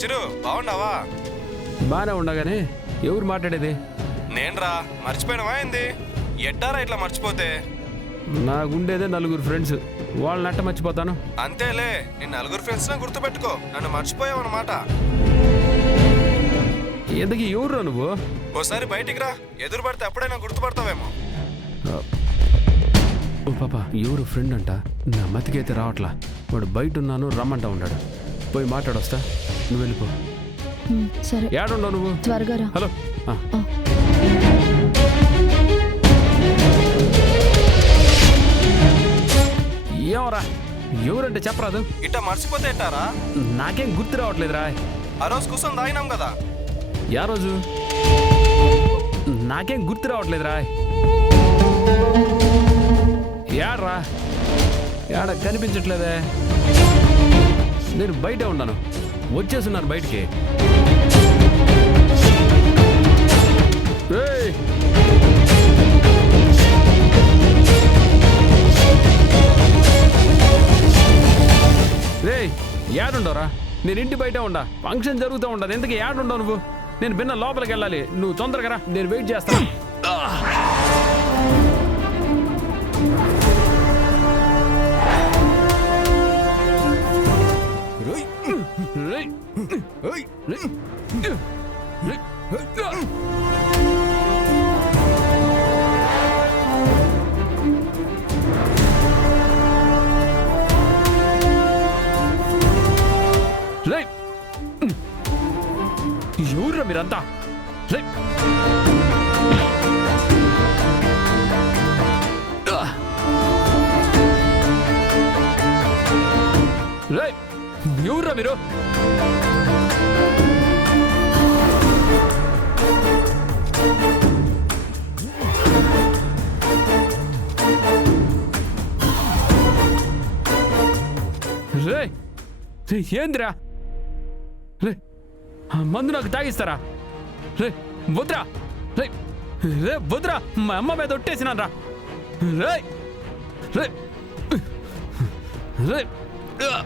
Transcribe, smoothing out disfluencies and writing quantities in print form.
చిరు బాగున్నావా? బాగానే ఉండగానే ఎవరు మాట్లాడేది? నేనురా, మర్చిపోయినవా ఏంది? ఎట్టారా ఇట్లా మర్చిపోతే? నాకుండేదే 4 ఫ్రెండ్స్, వాళ్ళని అట్ట మర్చిపోతాను. అంతేలే, నీ 4 ఫ్రెండ్స్ గుర్తుపెట్టుకో, నన్ను మర్చిపోయావన్నమాట. ఎందుకు ఎవరురా నువ్వు? ఓసారి బయటికి రా, ఎదురు పడితే అప్పుడైనా గుర్తుపడతావేమో. ఓ పాప, ఎవరు ఫ్రెండ్ అంట? నా మతికైతే రావట్లా. వాడు బయట ఉన్నాను రమ్మంటా ఉన్నాడు. పోయి మాట్లాడొస్తా, నువ్వు వెళ్ళిపో. సరే, ఏడుండవు నువ్వు? త్వరగా రా. హలో. ఏమరా, ఎవరంటే చెప్పరాదు? ఇట్లా మర్చిపోతే ఎట్టారా? నాకేం గుర్తు రావట్లేదురా. ఆ రోజు కూర్చొని తాగినాం కదా. యా రోజు? నాకేం గుర్తు రావట్లేదురా. యాడ్రా, యాడ కనిపించట్లేదే. నేను బయటే ఉన్నాను, వచ్చేస్తున్నాను బయటికి. ఏయ్! రేయ్, యాడుండవురా? నేను ఇంటి బయటే ఉండా, ఫంక్షన్ జరుగుతూ ఉండదు. ఎందుకు యాడుండవు నువ్వు? నేను భిన్న లోపలికి వెళ్ళాలి, నువ్వు తొందరగా రా, నేను వెయిట్ చేస్తాను. ఎవరురా మీరంతా? ఎవరురా మీరు? ఏందిరా? మందు నాకు తాగిస్తారా? రే వద్రా, రే రే వద్రా, మా అమ్మ మీద ఒట్టేసినాను రా. రే రే రే రే